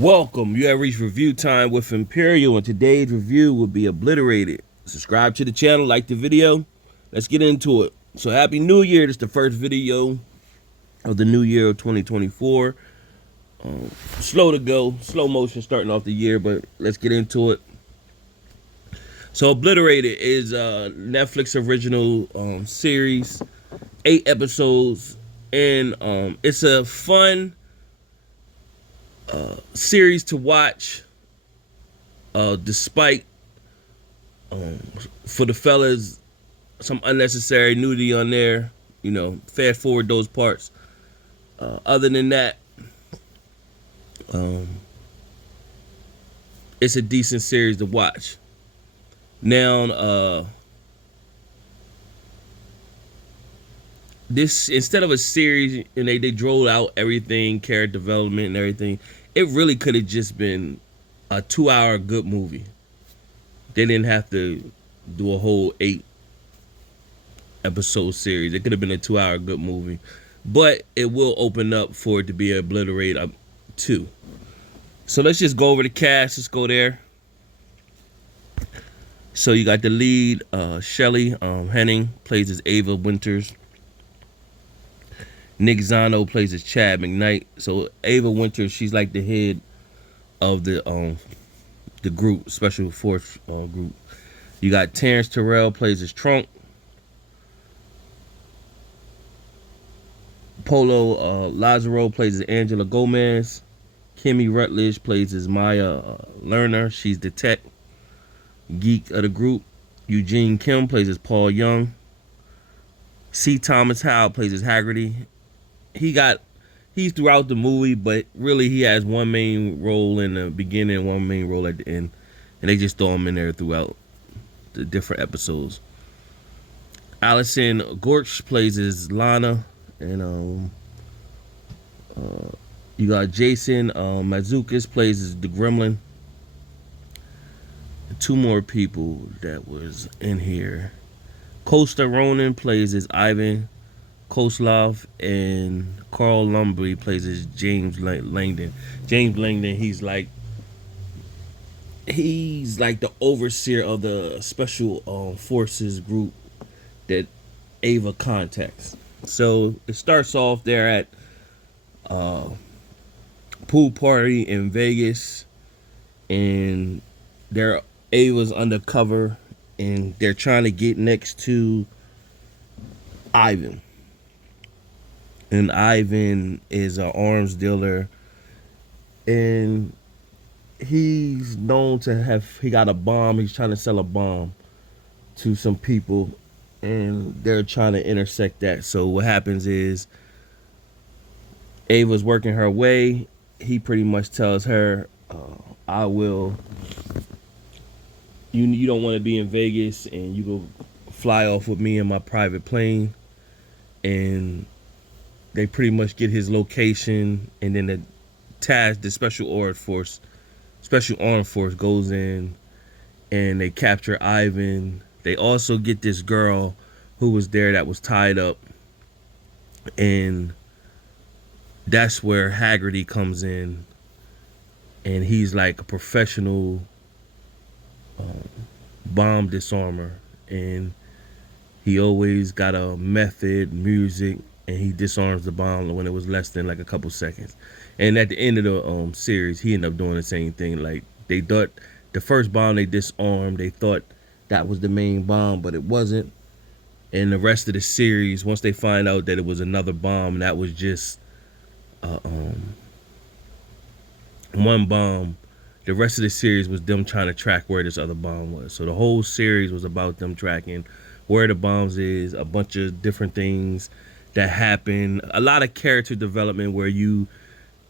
Welcome. You have reached review time with Imperial, and today's review will be Obliterated. Subscribe to the channel, like the video. Let's get into it. So, Happy New Year. This is the first video of the new year of 2024. Slow to go, slow motion starting off the year, but let's get into it. So, Obliterated is a Netflix original series, 8 episodes, and it's a fun series to watch. Despite for the fellas, some unnecessary nudity on there. Fast forward those parts. Other than that, it's a decent series to watch. Now, this instead of a series, and they drove out everything, character development and everything, it really could have just been a 2-hour good movie. They didn't have to do a whole 8 episode series. It could have been a 2-hour good movie, but it will open up for it to be Obliterated 2. So let's just go over the cast. Let's go there. So you got the lead, Shelley Henning plays as Ava Winters. Nick Zano plays as Chad McKnight. So Ava Winters, she's like the head of the group, special force group. You got Terrence Terrell plays as Trunk. Polo Lazaro plays as Angela Gomez. Kimmy Rutledge plays as Maya Lerner. She's the tech geek of the group. Eugene Kim plays as Paul Young. C. Thomas Howell plays as Haggerty. He's throughout the movie, but really he has one main role in the beginning and one main role at the end, and they just throw him in there throughout the different episodes. Allison Gorch plays as Lana, and you got Jason Mazukis plays as the Gremlin. Two more people that was in here. Costa Ronan plays as Ivan Koslov, and Carl Lumbly plays as James Langdon. James Langdon, he's like the overseer of the special forces group that Ava contacts. So it starts off there at pool party in Vegas, and Ava's undercover, and they're trying to get next to Ivan. And Ivan is an arms dealer, and he's known to he got a bomb. He's trying to sell a bomb to some people, and they're trying to intersect that. So what happens is Ava's working her way. He pretty much tells her, I will, you don't want to be in Vegas, and you go fly off with me in my private plane. And they pretty much get his location, and then the special armed force goes in, and they capture Ivan. They also get this girl who was there that was tied up, and that's where Haggerty comes in, and he's like a professional bomb disarmer, and he always got a method, music, and he disarms the bomb when it was less than like a couple seconds. And at the end of the series, he ended up doing the same thing. Like, they thought the first bomb they disarmed, they thought that was the main bomb, but it wasn't. And the rest of the series, once they find out that it was another bomb, that was just one bomb, the rest of the series was them trying to track where this other bomb was. So the whole series was about them tracking where the bombs is, a bunch of different things that happen, a lot of character development where you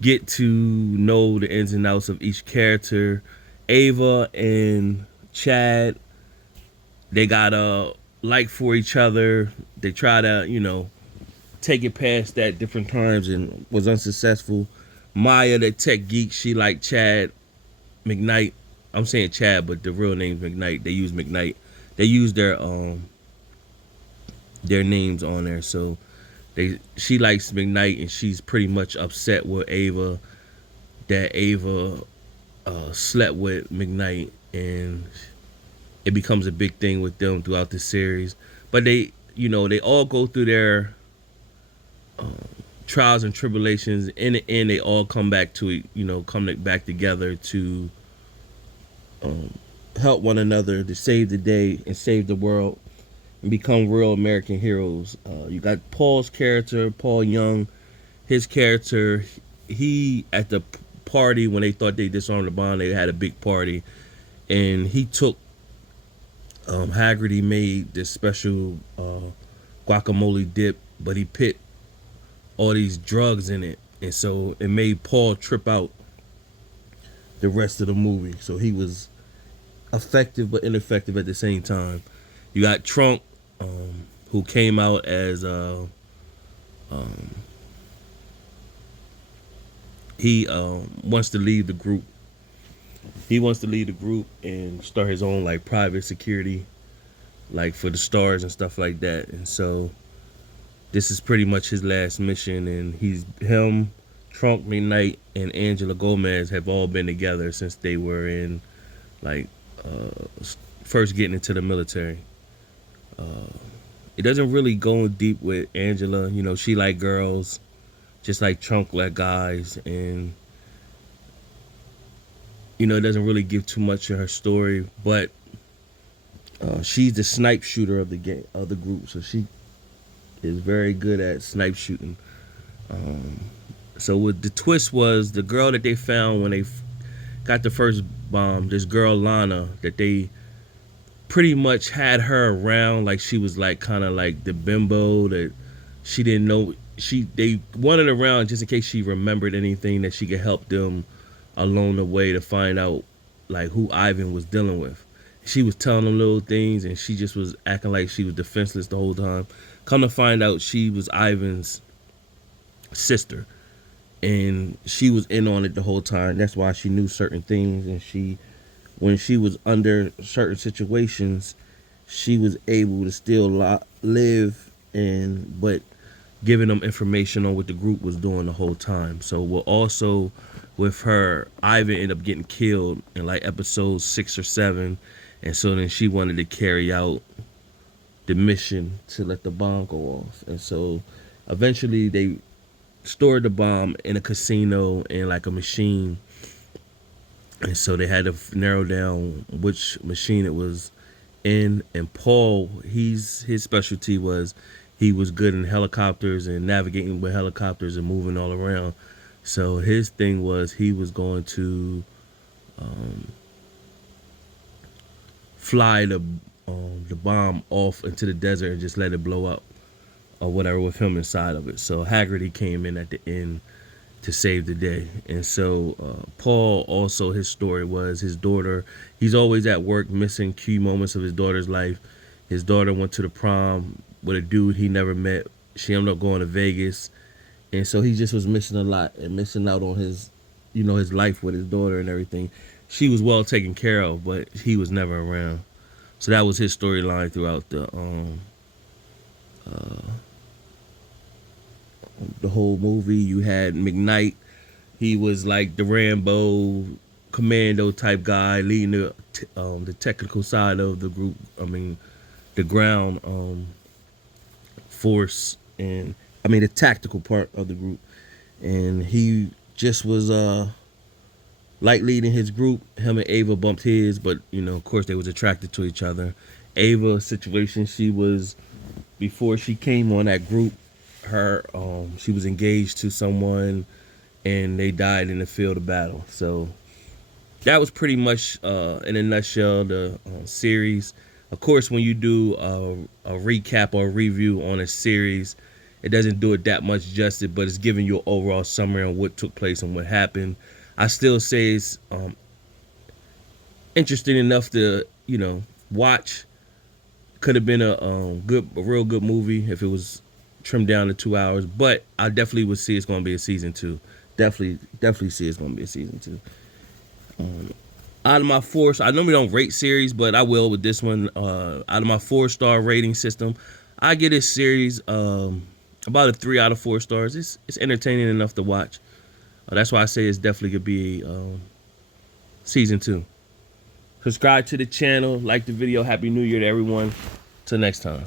get to know the ins and outs of each character. Ava and Chad, they got a like for each other. They try to, take it past that different times and was unsuccessful. Maya, the tech geek, she liked Chad McKnight. I'm saying Chad, but the real name's McKnight. They use McKnight. They use their names on there. So she likes McKnight, and she's pretty much upset with Ava that Ava slept with McKnight, and it becomes a big thing with them throughout the series. But they, they all go through their trials and tribulations. In the end, they all come back to it, come back together to um, help one another to save the day and save the world and become real American heroes. You got Paul's character, Paul Young. His character, he at the party when they thought they disarmed the bomb, they had a big party, and he took Haggerty made this special guacamole dip, but he put all these drugs in it, and so it made Paul trip out the rest of the movie. So he was effective but ineffective at the same time. You got Trump, who came out as he wants to leave the group. He wants to leave the group and start his own like private security, like for the stars and stuff like that. And so this is pretty much his last mission. And him, Trunk McKnight, and Angela Gomez have all been together since they were in like first getting into the military. It doesn't really go deep with Angela. She like girls, just like Trunk like guys, and it doesn't really give too much of her story. But she's the snipe shooter of the group, so she is very good at snipe shooting. So what the twist was, the girl that they found when they got the first bomb, this girl Lana, that they pretty much had her around, like she was like kind of like the bimbo that she didn't know. They wanted around just in case she remembered anything that she could help them along the way to find out like who Ivan was dealing with. She was telling them little things, and she just was acting like she was defenseless the whole time. Come to find out, she was Ivan's sister, and she was in on it the whole time. That's why she knew certain things, and when she was under certain situations, she was able to still live, but giving them information on what the group was doing the whole time. So we're also with her, Ivan ended up getting killed in like episode 6 or 7, and so then she wanted to carry out the mission to let the bomb go off. And so eventually they stored the bomb in a casino in like a machine, and so they had to narrow down which machine it was in. And Paul, his specialty was he was good in helicopters and navigating with helicopters and moving all around. So his thing was he was going to fly the bomb off into the desert and just let it blow up or whatever with him inside of it. So Haggerty came in at the end to save the day. And so Paul, also his story was his daughter. He's always at work missing key moments of his daughter's life. His daughter went to the prom with a dude he never met. She ended up going to Vegas. And so he just was missing a lot and missing out on his life with his daughter and everything. She was well taken care of, but he was never around. So that was his storyline throughout the whole movie. You had McKnight. He was like the Rambo commando type guy, leading the technical side of the group. I mean, the ground force, and the tactical part of the group. And he just was like leading his group. Him and Ava bumped heads, but of course they was attracted to each other. Ava's situation, she was, before she came on that group, she was engaged to someone, and they died in the field of battle. So that was pretty much in a nutshell the series. Of course, when you do a recap or a review on a series, it doesn't do it that much justice, but it's giving you an overall summary on what took place and what happened. I still say it's interesting enough to watch. Could have been a real good movie if it was trimmed down to 2 hours, but I definitely would see it's going to be a season 2. Definitely see it's going to be a season 2. Out of my 4, I normally don't rate series, but I will with this one. Out of my 4-star rating system, I give this series about a 3 out of 4 stars. It's entertaining enough to watch. That's why I say it's definitely could be season 2. Subscribe to the channel, like the video. Happy New Year to everyone. Till next time.